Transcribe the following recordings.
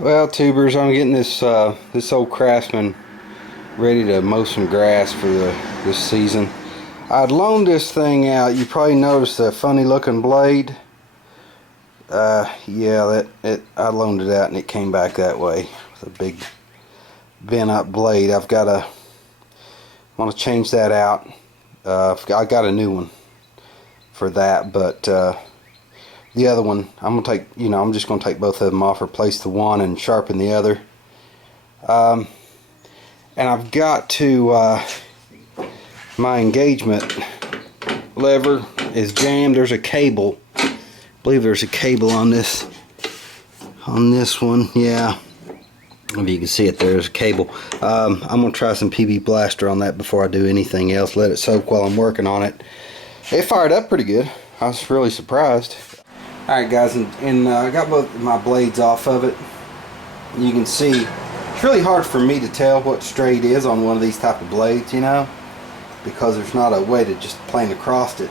Well, tubers, I'm getting this old Craftsman ready to mow some grass for this season. I'd loaned this thing out. You probably noticed that funny looking blade. Yeah, I loaned it out and it came back that way with a big bent up blade. I want to change that out. I got a new one for that, but the other one, I'm just gonna take both of them off, replace the one and sharpen the other. And I've got to my engagement lever is jammed. There's a cable. I believe there's a cable on this one. Yeah, if you can see it, there's a cable. I'm gonna try some PB blaster on that before I do anything else. Let it soak while I'm working on it. It fired up pretty good. I was really surprised. Alright guys, and I got both my blades off of it. You can see it's really hard for me to tell what straight is on one of these type of blades, you know, because there's not a way to just plane across it.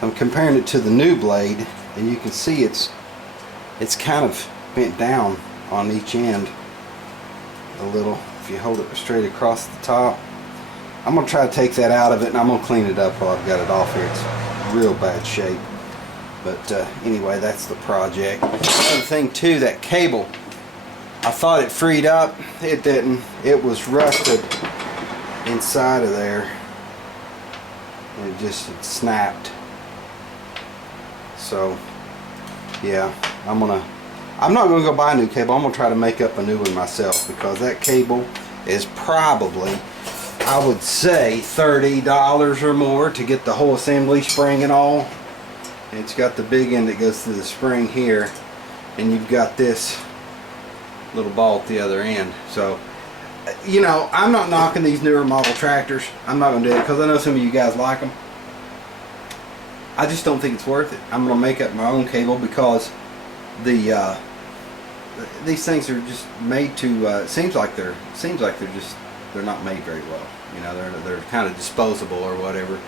I'm comparing it to the new blade, and you can see it's kind of bent down on each end a little. If you hold it straight across the top, I'm gonna try to take that out of it, and I'm gonna clean it up while I've got it off here. It's real bad shape. But anyway, that's the project. Another thing too, that cable, I thought it freed up. It didn't. It was rusted inside of there. And it snapped. So yeah, I'm not gonna go buy a new cable. I'm gonna try to make up a new one myself, because that cable is probably, I would say, $30 or more to get the whole assembly, spring and all. It's got the big end that goes through the spring here, and you've got this little ball at the other end. So, you know, I'm not knocking these newer model tractors. I'm not going to do it because I know some of you guys like them. I just don't think it's worth it. I'm going to make up my own cable, because these things are just made to. Seems like they're not made very well. You know, they're kind of disposable or whatever.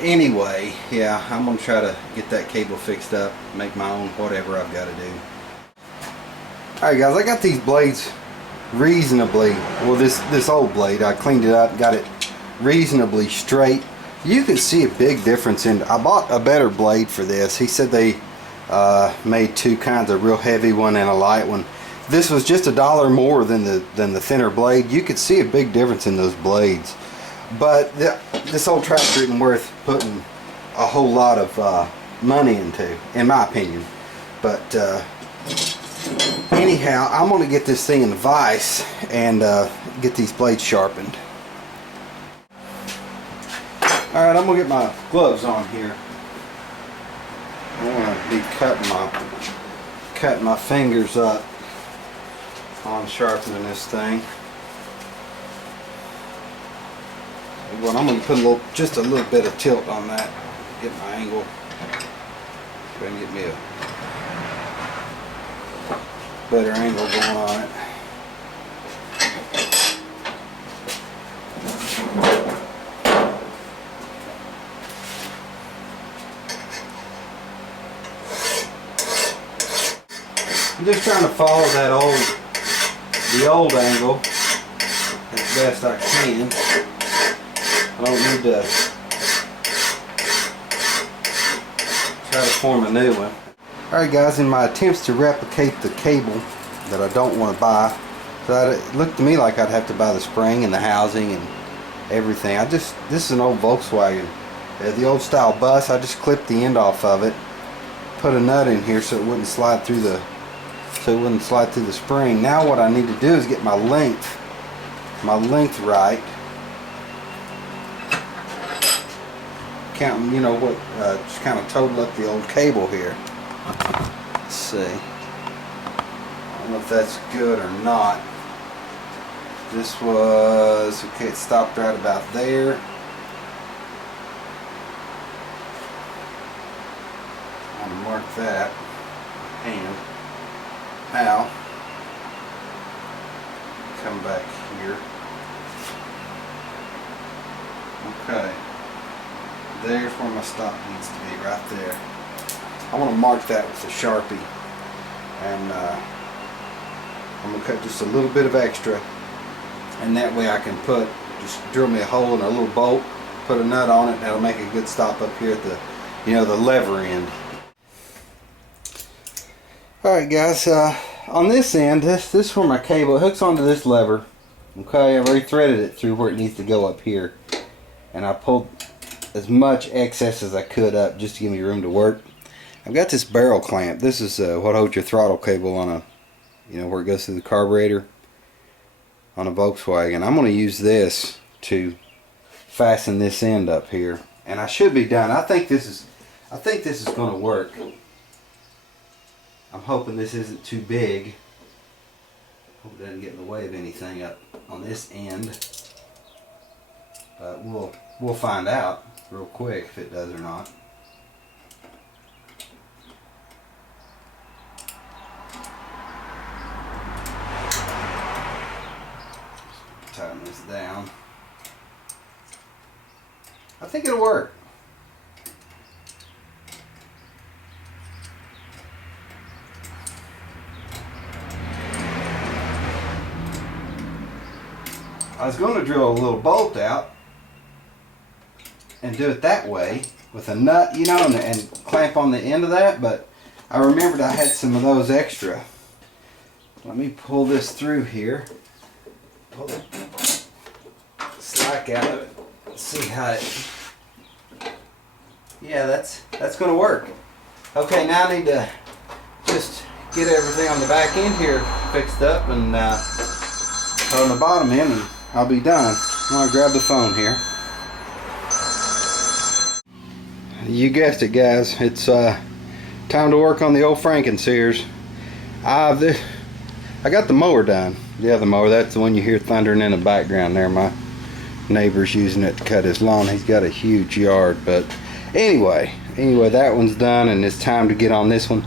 Anyway, yeah, I'm gonna try to get that cable fixed up, make my own whatever I've got to do. Alright guys, I got these blades reasonably, well, this old blade, I cleaned it up, got it reasonably straight. You can see a big difference I bought a better blade for this. He said they made two kinds, a real heavy one and a light one. This was just $1 more than the thinner blade. You could see a big difference in those blades. But this old tractor isn't worth putting a whole lot of money into, in my opinion. But anyhow, I'm going to get this thing in the vise and get these blades sharpened. Alright, I'm going to get my gloves on here. I want to be cutting my fingers up on sharpening this thing. Well, I'm going to put just a little bit of tilt on that, get my angle, try and get me a better angle going on it. I'm just trying to follow the old angle as best I can. I don't need to try to form a new one. Alright guys, in my attempts to replicate the cable that I don't want to buy, so it looked to me like I'd have to buy the spring and the housing and everything. This is an old Volkswagen, the old style bus. I just clipped the end off of it, put a nut in here so it wouldn't slide through the spring. Now what I need to do is get my length right. Counting, you know what, just kind of total up the old cable here. Let's see. I don't know if that's good or not. This was, okay, it stopped right about there. I'm going to mark that. And now, come back here. Okay. There's where my stop needs to be, right there. I want to mark that with a Sharpie and I'm going to cut just a little bit of extra, and that way I can just drill me a hole in a little bolt, put a nut on it. That'll make a good stop up here at the, the lever end. Alright guys, on this end, this is where my cable hooks onto this lever. Okay, I've already threaded it through where it needs to go up here, and I pulled as much excess as I could up just to give me room to work. I've got this barrel clamp. This is what holds your throttle cable on a, where it goes through the carburetor on a Volkswagen. I'm going to use this to fasten this end up here, and I should be done. I think this is going to work. I'm hoping this isn't too big. Hope it doesn't get in the way of anything up on this end. But we'll find out real quick if it does or not. Tighten this down. I think it'll work. I was going to drill a little bolt out and do it that way with a nut, and clamp on the end of that, but I remembered I had some of those extra. Let me pull this through here. Pull the slack out of it. Let's see how it... Yeah, that's going to work. Okay, now I need to just get everything on the back end here fixed up and on the bottom end, and I'll be done. I'm going to grab the phone here. You guessed it, guys. It's time to work on the old Frankenseers. I got the mower done. Yeah, the mower. That's the one you hear thundering in the background there. My neighbor's using it to cut his lawn. He's got a huge yard. But anyway, that one's done, and it's time to get on this one.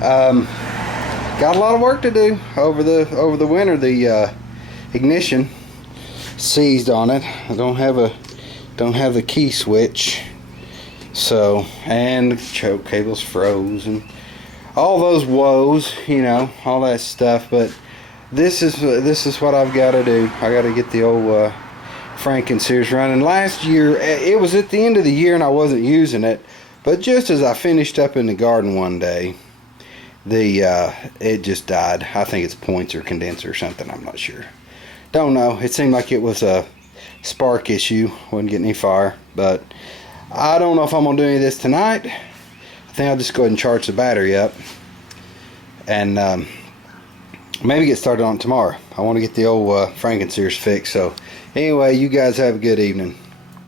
Got a lot of work to do over the winter. The ignition seized on it. I don't have the key switch, so, and the choke cables froze and all those woes, all that stuff. But this is what I've got to do. I got to get the old Frankenseers running. Last year, it was at the end of the year and I wasn't using it, but just as I finished up in the garden one day, it just died. I think it's points or condenser or something. I'm not sure. Don't know. It seemed like it was a spark issue. Wasn't getting any fire. But I don't know if I'm going to do any of this tonight. I think I'll just go ahead and charge the battery up. And maybe get started on it tomorrow. I want to get the old Frankenseers fixed. So anyway, you guys have a good evening.